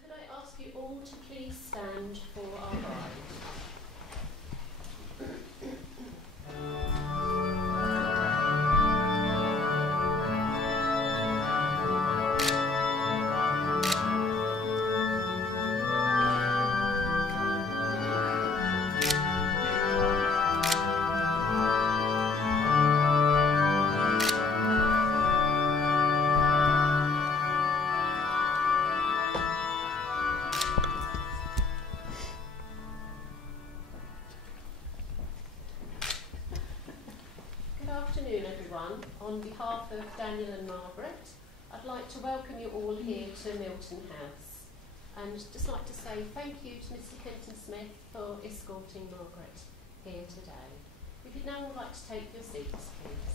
could I ask you all to please stand for our bride? On behalf of Daniel and Margaret, I'd like to welcome you all here to Milton House, and just like to say thank you to Mr. Kenton Smith for escorting Margaret here today. If you'd now all like to take your seats, please.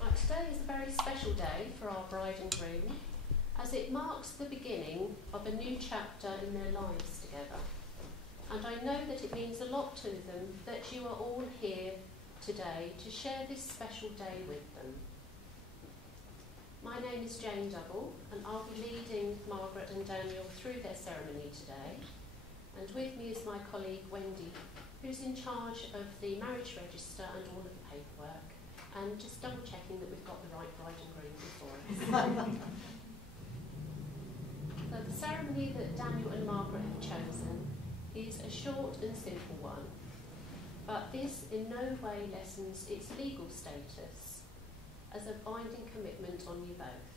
Right, today is a very special day for our bride and groom, as it marks the beginning of a new chapter in their lives together. And I know that it means a lot to them that you are all here today to share this special day with them. My name is Jane Double, and I'll be leading Margaret and Daniel through their ceremony today. And with me is my colleague Wendy, who's in charge of the marriage register and all of the paperwork, and just double checking that we've got the right bride and groom before us. So the ceremony that Daniel and Margaret have chosen is a short and simple one, but this in no way lessens its legal status as a binding commitment on you both.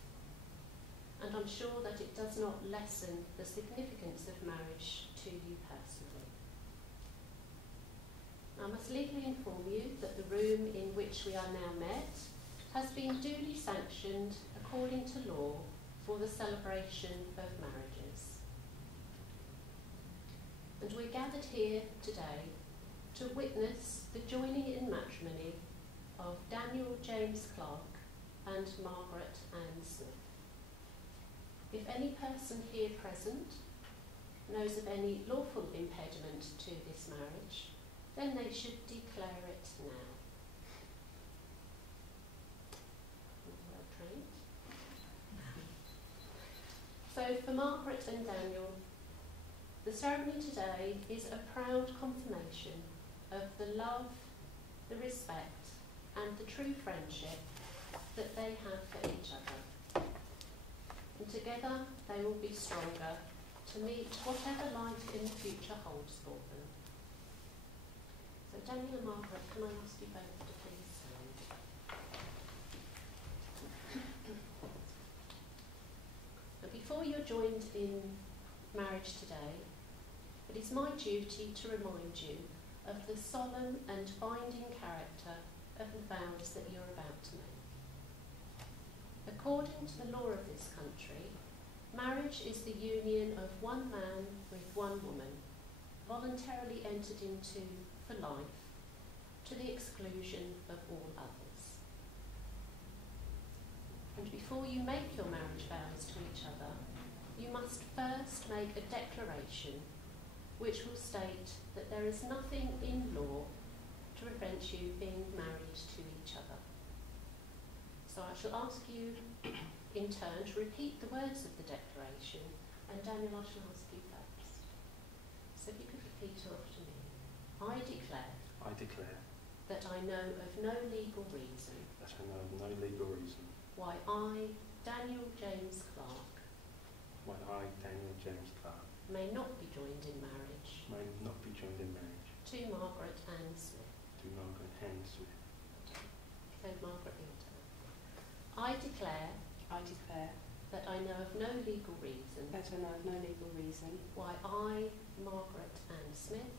And I'm sure that it does not lessen the significance of marriage to you personally. I must legally inform you that the room in which we are now met has been duly sanctioned according to law for the celebration of marriages. And we're gathered here today to witness the joining in matrimony of Daniel James Clarke and Margaret Ann Smith. If any person here present knows of any lawful impediment to this marriage, then they should declare it now. So for Margaret and Daniel, the ceremony today is a proud confirmation of the love, the respect, and the true friendship that they have for each other. And together they will be stronger to meet whatever life in the future holds for them. So Daniel and Margaret, can I ask you both to please stand? And before you're joined in marriage today, it is my duty to remind you of the solemn and binding character of the vows that you're about to make. According to the law of this country, marriage is the union of one man with one woman, voluntarily entered into for life, to the exclusion of all others. And before you make your marriage vows to each other, you must first make a declaration which will state that there is nothing in law to prevent you being married to each other. So I shall ask you in turn to repeat the words of the declaration, and Daniel, I shall ask you first. So if you could repeat after me. I declare that I know of no legal reason why I, Daniel James Clarke, may not be joined in marriage to Margaret Ann Smith. So Margaret, your turn. I declare that I know of no legal reason why I, Margaret Ann Smith,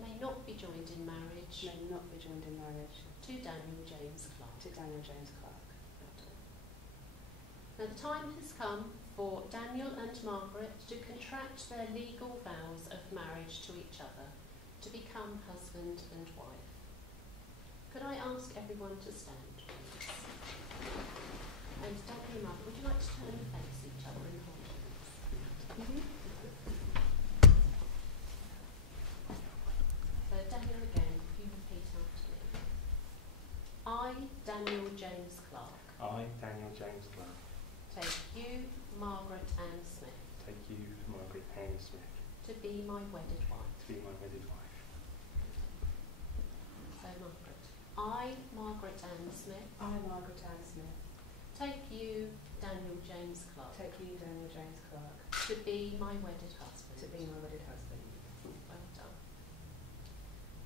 may not be joined in marriage to Daniel James Clarke. Now the time has come for Daniel and Margaret to contract their legal vows of marriage to each other, to become husband and wife. Could I ask everyone to stand, please? And Daniel and Margaret, would you like to turn and face each other and hold hands? So Daniel, again, if you repeat after me. I, Daniel James Clarke, take you, Margaret Ann Smith, take you, Margaret Ann Smith, to be my wedded wife. to be my wedded wife. So, Margaret. I, Margaret Ann Smith, I, Margaret Ann Smith, take you, Daniel James Clarke, take you, Daniel James Clarke, to be my wedded husband. to be my wedded husband. Well done.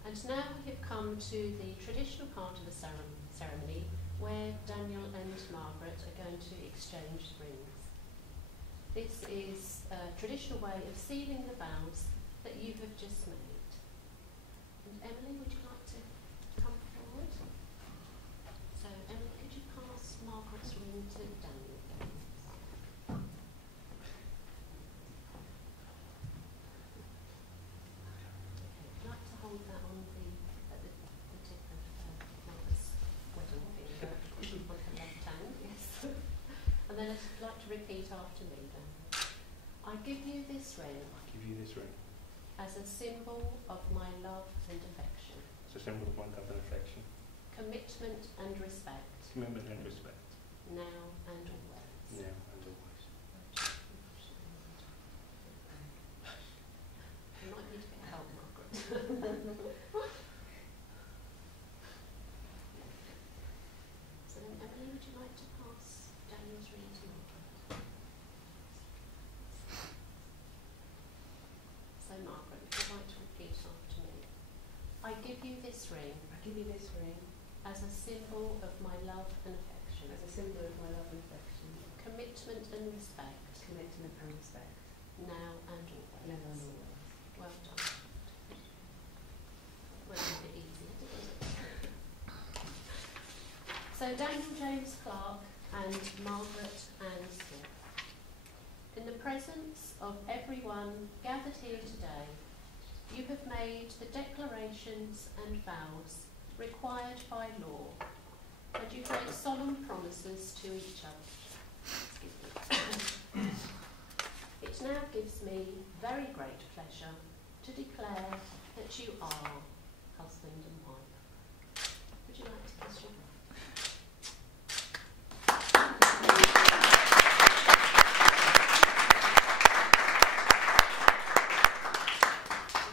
And now we have come to the traditional part of the ceremony where Daniel and Margaret are going to exchange rings. This is a traditional way of sealing the vows that you have just made. And Emily, would you like to come forward? So, Emily, could you pass Margaret's ring to Daniel, please? I'd like to hold that on at the tip of Margaret's wedding finger on her left hand, yes. And then I'd like to repeat after me then. I give you this ring I give you this ring as a symbol of my love and affection, as a symbol of my love and affection, commitment and respect, commitment and respect, now and always. now and always. You might need a bit of help, Margaret. So then, Emily, would you like to pass Daniel's ring to Margaret? So, Margaret, if you'd like to repeat after me. I give you this ring I give you this ring as a symbol of my love and affection, as a symbol of my love and affection, commitment and respect, commitment and respect, now and always. now and always. Well done. Well, a bit easier, didn't it? So, Daniel James Clarke and Margaret Ann Smith, in the presence of everyone gathered here today, you have made the declarations and vows required by law, and you've made solemn promises to each other. Excuse me. It now gives me very great pleasure to declare that you are husband and wife. Would you like to kiss your bride?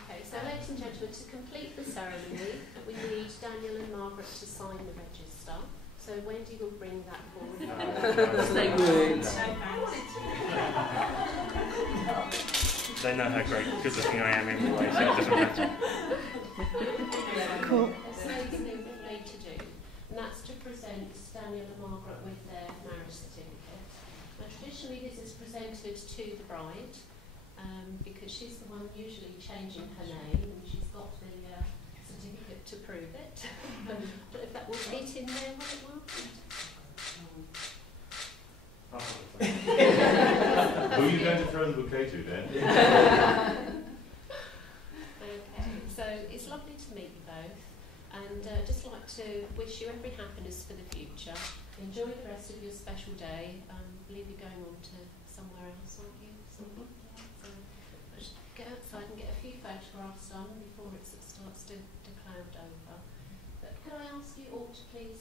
Okay, so ladies and gentlemen, to complete the ceremony, we need Daniel and Margaret to sign the register. So Wendy will bring that forward. They know how great, good looking I am anyway, so it doesn't matter. Cool. There's something that we need to do, and that's to present Daniel and Margaret with their marriage certificate. Now, traditionally, this is presented to the bride, because she's the one usually changing her name, and she's got the certificate to prove it. But if that will fit in there, will it, Margaret? Who are you going to throw the bouquet to then? Okay, so it's lovely to meet you both, and just like to wish you every happiness for the future. Enjoy the rest of your special day. I believe you're going on to somewhere else, aren't you? Somewhere? Yeah, so let's get outside and get a few photographs done before it sort of starts to cloud over. But could I ask you all to please